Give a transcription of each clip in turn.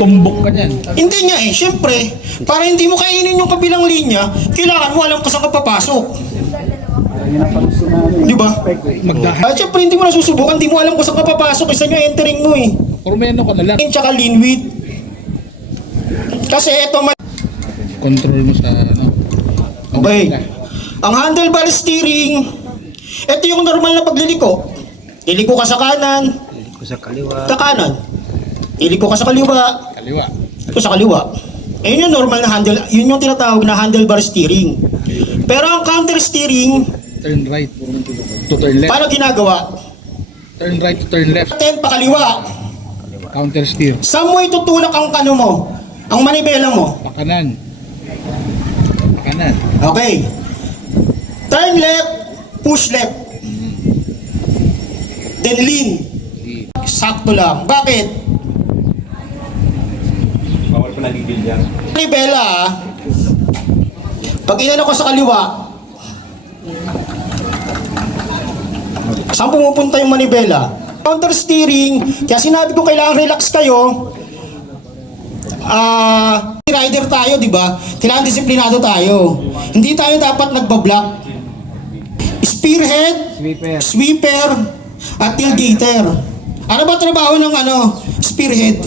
Tumbok ka dyan. Hindi nga eh, syempre, para hindi mo kainin yung kabilang linya, kailangan mo alam kung saan ka papasok. Di ba? Magdahan. At syempre, hindi mo nasusubukan, hindi mo alam kung saan ka papasok, isa nyo entering mo eh. Pormeno ka na lang. Tsaka lean width. Kasi eto, man- Control mo sa ano. Okay. Ang handlebar steering, ito yung normal na pagliliko. Liliko ka sa kanan, ko sa kaliwa. sa kanan. Liliko ka sa kaliwa, Kaliwa. ito sa kaliwa. Ayun yung normal na handle, yun yung tinatawag na handlebar steering. Pero ang counter steering, Turn right. To turn left. paano ginagawa? Turn right to turn left. Ten pa kaliwa. Counter steer. Saan mo itutulak ang kano mo? Ang manibela mo? Pakanan. Pakanan. Okay. Turn left, push left. Then lean. Sakto lang. Bakit? Bawal pa nagigil yan. Manibela, ah. pag inano ko sa kaliwa, saan pumupunta yung manibela? Counter steering, kaya sinabi ko kailangan relax kayo. Ah, rider tayo, di ba? Kailangan disiplinado tayo. Hindi tayo dapat nagbablock. Spearhead, Sweeper. sweeper, at tailgater. Ano ba trabaho ng ano, spearhead?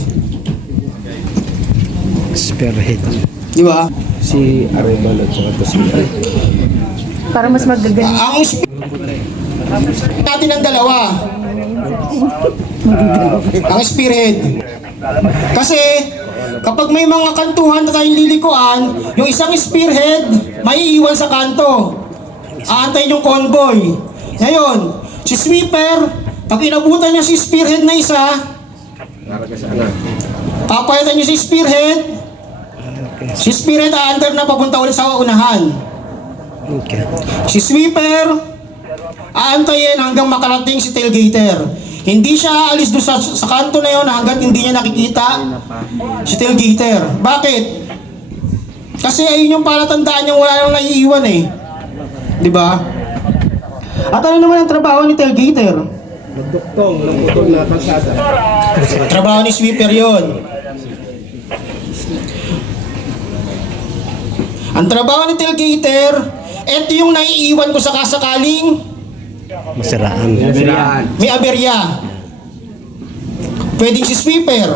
Spearhead. Di ba? Si Arevalo at saka to si Para mas magagaling. Ang sp- natin ang dalawa. ang spearhead. Kasi kapag may mga kantuhan na tayong lilikuan, yung isang spearhead may iiwan sa kanto. Aantayin yung convoy. Ngayon, si sweeper, pag inabutan niya si spearhead na isa, papayatan niyo si spearhead, si spearhead aandar na papunta ulit sa unahan. Okay. Si sweeper, aantayin hanggang makarating si tailgater. Hindi siya aalis doon sa, sa kanto na yon hanggat hindi niya nakikita si tailgater. Bakit? Kasi ayun yung palatandaan niyang wala nang naiiwan eh. Di ba? At ano naman ang trabaho ni tailgater? Nagduktong, naputol na kalsada. Trabaho ni sweeper yon. Ang trabaho ni tailgater, eto yung naiiwan ko sa kasakaling Masiraan. Masiraan. may aberya. Pwedeng si sweeper.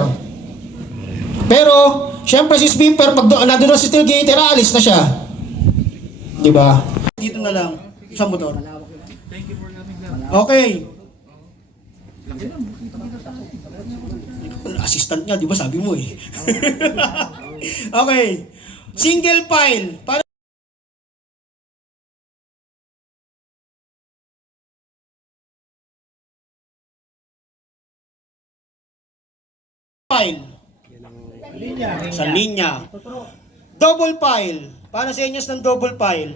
Pero, syempre si sweeper, pag nandun na si tailgater, aalis na siya. Di ba? Dito na lang, sa motor. Okay. Assistant niya, di ba sabi mo eh. okay. Single file. Para file. Sa linya. Double file. Paano sa inyo ng double file?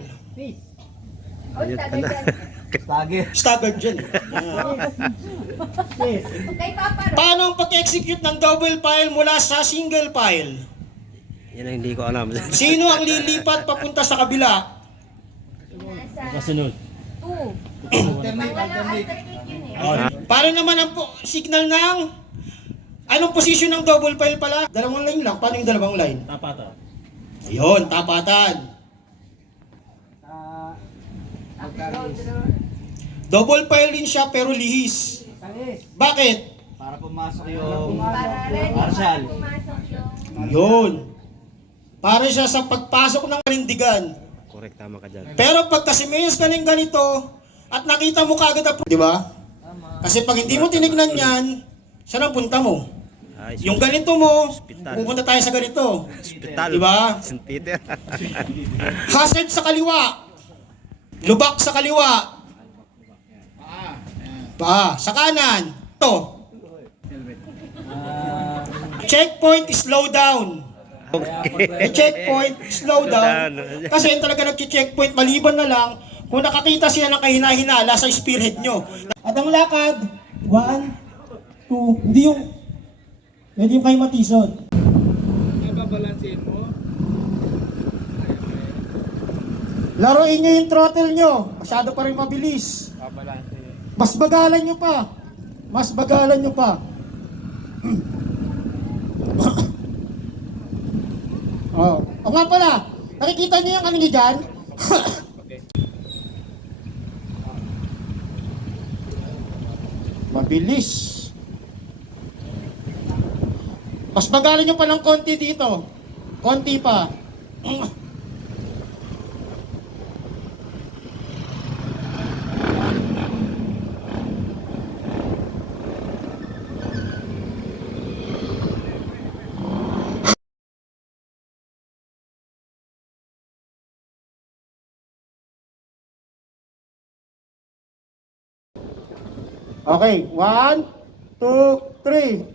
Staggered dyan. eh. Kay Papa Paano ang pag-execute ng double file mula sa single file? Yan ang hindi ko alam. Sino ang lilipat papunta sa kabila? Kasunod. 2. Pangalawa alternate yun eh. Paano naman ang po- signal ng Anong position ng double file pala? Dalawang line lang. Paano yung dalawang line? Tapata. Ayun, tapatan. Double file din siya pero lihis. Bakit? Para pumasok yung Para ready Marshal. para pumasok yung Yun. Para siya sa pagpasok ng karindigan. Correct, tama ka dyan. Pero pag kasi may galing ganito at nakita mo kagad ang... Di ba? Kasi pag hindi mo tinignan yan, saan ang punta mo? Ay, Yung ganito mo, Hospital. pupunta tayo sa ganito. hospital. Di ba? St. Peter. Hazard sa kaliwa. Lubak sa kaliwa. Pa, sa kanan. To. Checkpoint, slow down. May checkpoint, slow down. Kasi yung talaga nag-checkpoint, maliban na lang kung nakakita siya ng kahina-hinala sa spearhead nyo. At ang lakad, one, two, hindi yung, hindi yung kay Matison. Nababalansin mo. Laruin nyo yung throttle nyo. Masyado pa rin mabilis. Mas bagalan nyo pa. Mas bagalan nyo pa. oh. O nga pala, nakikita nyo yung ano nyo dyan? Mabilis. Mas bagalan nyo pa ng konti dito. Konti pa. Okay, one, two, three.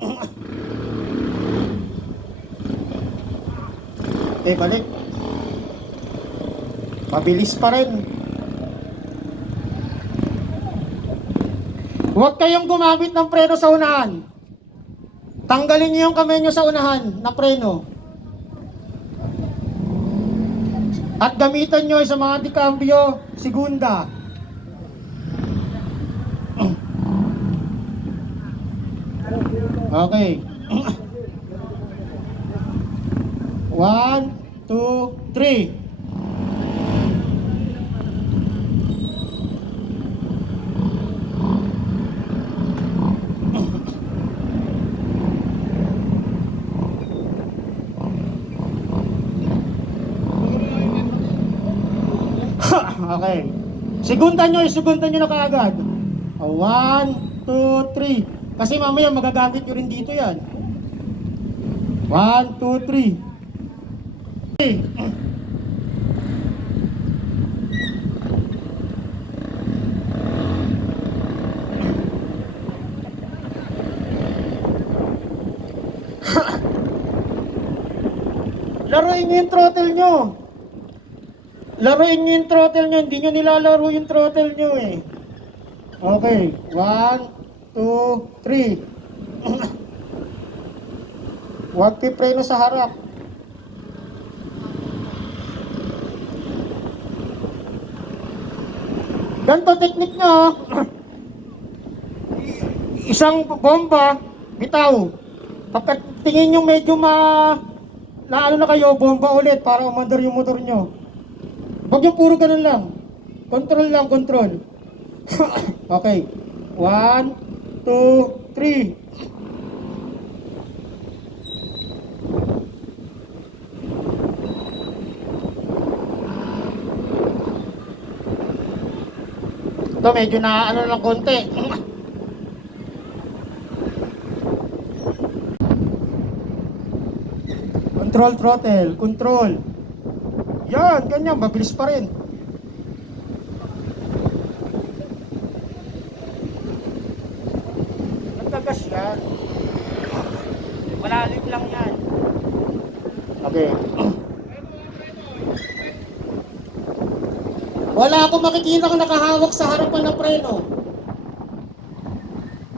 okay, balik. Mabilis pa rin. Huwag kayong gumamit ng preno sa unahan. Tanggalin niyo yung kamay niyo sa unahan na preno. At gamitan niyo sa mga dikambyo, segunda. Okay. One, two, three. okay. Segundan nyo, segundan nyo na kaagad. One, two, three. Kasi mamaya magagamit nyo rin dito yan. One, two, three. Okay. Laruin nyo yung throttle nyo. Laruin nyo yung throttle nyo. Hindi nyo nilalaro yung throttle nyo eh. Okay. One, two, three. Huwag pipreno sa harap. Ganito technique nyo. oh. Isang bomba, bitaw. Pagka tingin nyo medyo ma... Naano na kayo, bomba ulit para umandar yung motor nyo. Huwag yung puro ganun lang. Control lang, control. okay. One, two, three. Ito medyo na ano lang konti. Control throttle, control. Yan, ganyan, mabilis pa rin. Nagkagas yan. Malalim lang yan. Okay. Wala akong makikita kung nakahawak sa harapan ng preno.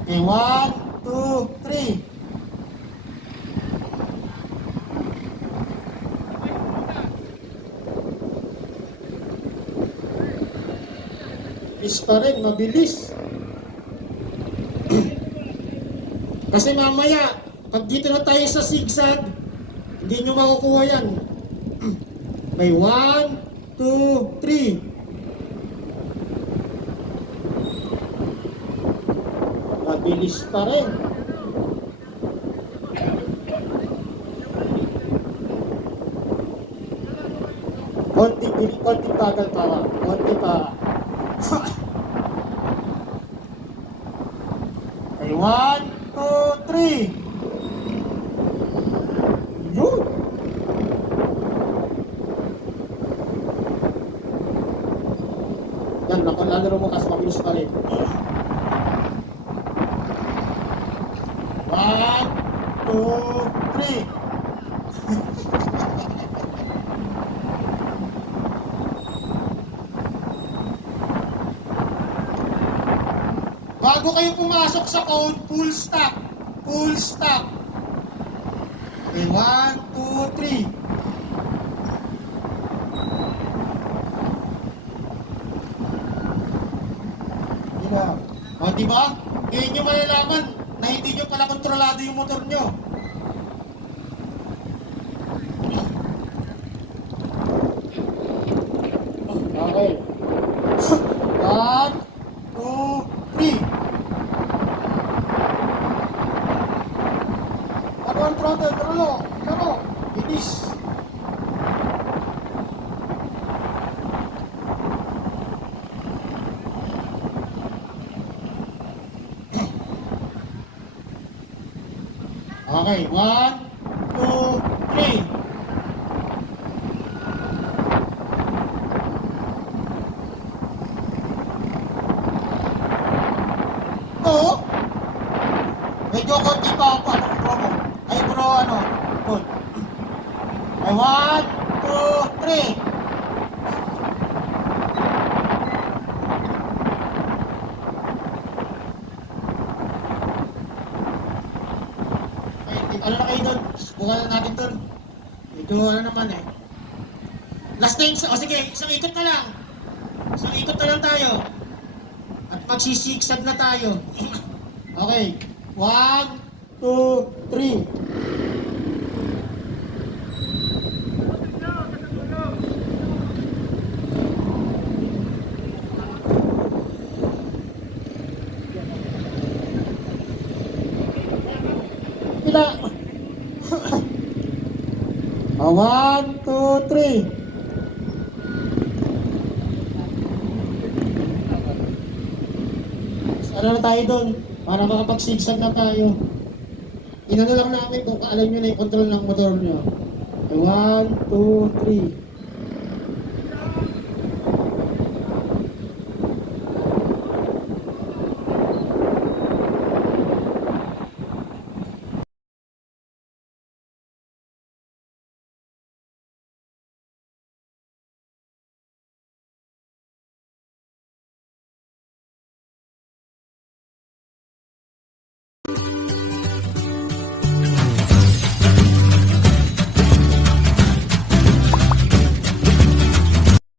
Okay, one, two, three. Is pa rin, mabilis. Kasi mamaya, pag dito na tayo sa zigzag, hindi nyo makukuha yan. May one, two, three. Mabilis pa rin. Konti, konti bagal pa. Konti pa. One, two, three. Yun. Yan, nakalalaro mo kasi mabilis pa rin. One, two, three. Bago kayo pumasok sa code, full stop. Full stop. Okay, one, two, three. Yun na. O, di ba? Ngayon nyo malalaman na hindi nyo pala kontrolado yung motor nyo. Okay, one, two, three. Oo. Medyo konti pa ako. Anong pro mo? Ay, pro ano? Good. Ay, one, two, three. Ay, ano na kayo doon? Bukan na natin doon. Ito ano naman eh. Last time, o sige, isang ikot na lang. Isang ikot na lang tayo. At magsisiksad na tayo. okay. One, two, three. Pila. Ah, one, two, three. Ano na tayo doon? Para makapagsigsag na tayo. Inano lang namin kung alam nyo na yung control ng motor nyo. One, two, three.